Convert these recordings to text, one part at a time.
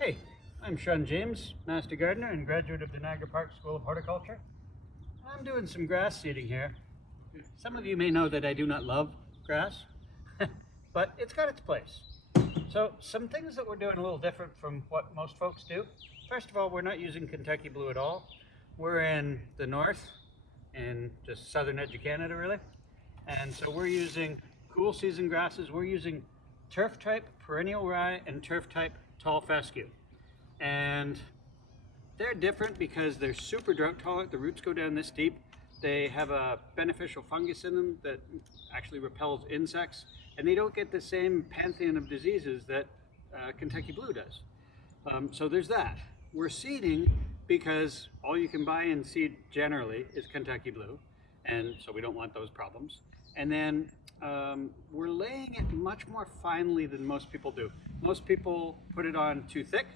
Hey, I'm Sean James, Master Gardener and graduate of the Niagara Park School of Horticulture. I'm doing some grass seeding here. Some of you may know that I do not love grass, but it's got its place. So some things that we're doing a little different from what most folks do. First of all, we're not using Kentucky Blue at all. We're in the north, in just southern edge of Canada really. And so we're using cool season grasses. We're using turf type perennial rye and turf type tall fescue. And they're different because they're super drought tolerant. The roots go down this deep. They have a beneficial fungus in them that actually repels insects, and they don't get the same pantheon of diseases that Kentucky Blue does. So there's that. We're seeding because all you can buy in seed generally is Kentucky Blue, and so we don't want those problems. And then we're laying it much more finely than most people do. Most people put it on too thick,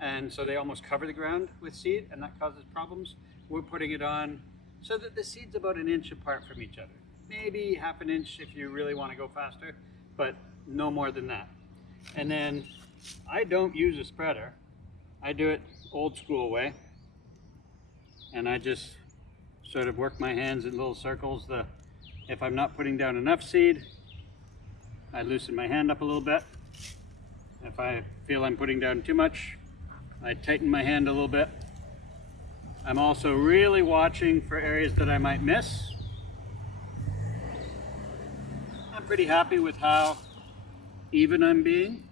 and so they almost cover the ground with seed, and that causes problems. We're putting it on so that the seed's about an inch apart from each other. Maybe half an inch if you really want to go faster, but no more than that. And then I don't use a spreader. I do it old school way, and I just sort of work my hands in little circles. If I'm not putting down enough seed, I loosen my hand up a little bit. If I feel I'm putting down too much, I tighten my hand a little bit. I'm also really watching for areas that I might miss. I'm pretty happy with how even I'm being.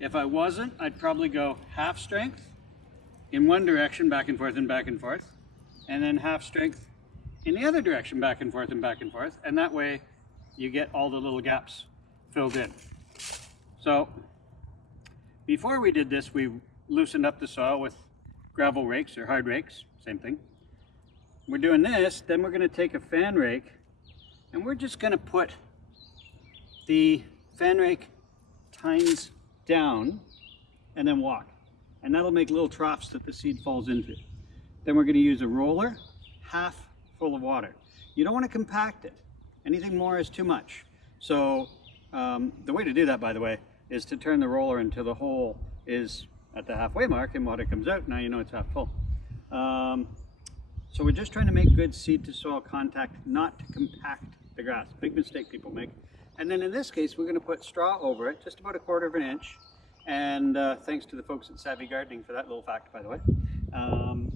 If I wasn't, I'd probably go half strength in one direction, back and forth and back and forth, and then half strength in the other direction, back and forth and back and forth, and that way you get all the little gaps filled in. So before we did this, we loosened up the soil with gravel rakes or hard rakes, same thing. We're doing this, then we're going to take a fan rake and we're just going to put the fan rake tines down and then walk, and that'll make little troughs that the seed falls into. Then we're going to use a roller half full of water. You don't want to compact it. Anything more is too much. So the way to do that, by the way, is to turn the roller until the hole is at the halfway mark and water comes out. Now you know it's half full. So we're just trying to make good seed to soil contact, not to compact the grass. Big mistake people make. And then in this case, we're going to put straw over it, just about 1/4 inch. And thanks to the folks at Savvy Gardening for that little fact, by the way.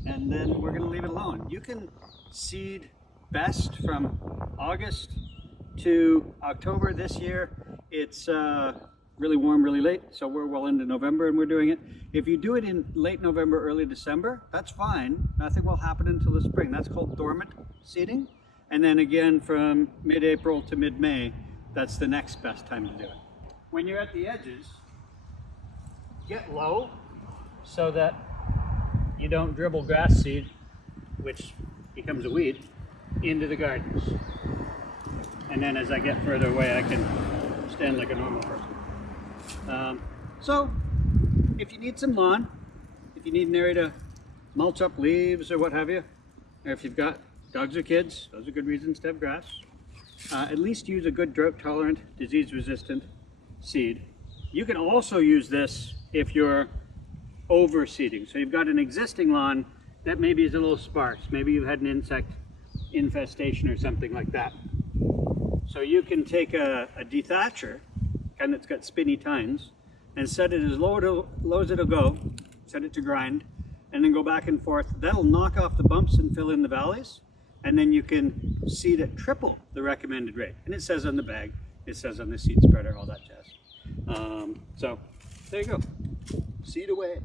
And then we're going to leave it alone. You can seed best from August to October. This year it's really warm really late, so we're well into November and we're doing it. If you do it in late November, early December, that's fine. Nothing will happen until the spring. That's called dormant seeding. And then again from mid-April to mid-May, that's the next best time to do it. When you're at the edges, get low so that you don't dribble grass seed, which becomes a weed, into the gardens. And then as I get further away, I can stand like a normal person. So if you need some lawn, if you need an area to mulch up leaves or what have you, or if you've got dogs or kids, those are good reasons to have grass. At least use a good drought tolerant, disease resistant seed. You can also use this if you're overseeding. So you've got an existing lawn that maybe is a little sparse. Maybe you've had an insect infestation or something like that. So you can take a dethatcher, kind that's got spinny tines, and set it as low as it'll go, set it to grind, and then go back and forth. That'll knock off the bumps and fill in the valleys, and then you can seed at triple the recommended rate. And it says on the bag, it says on the seed spreader, all that jazz. So there you go, seed away.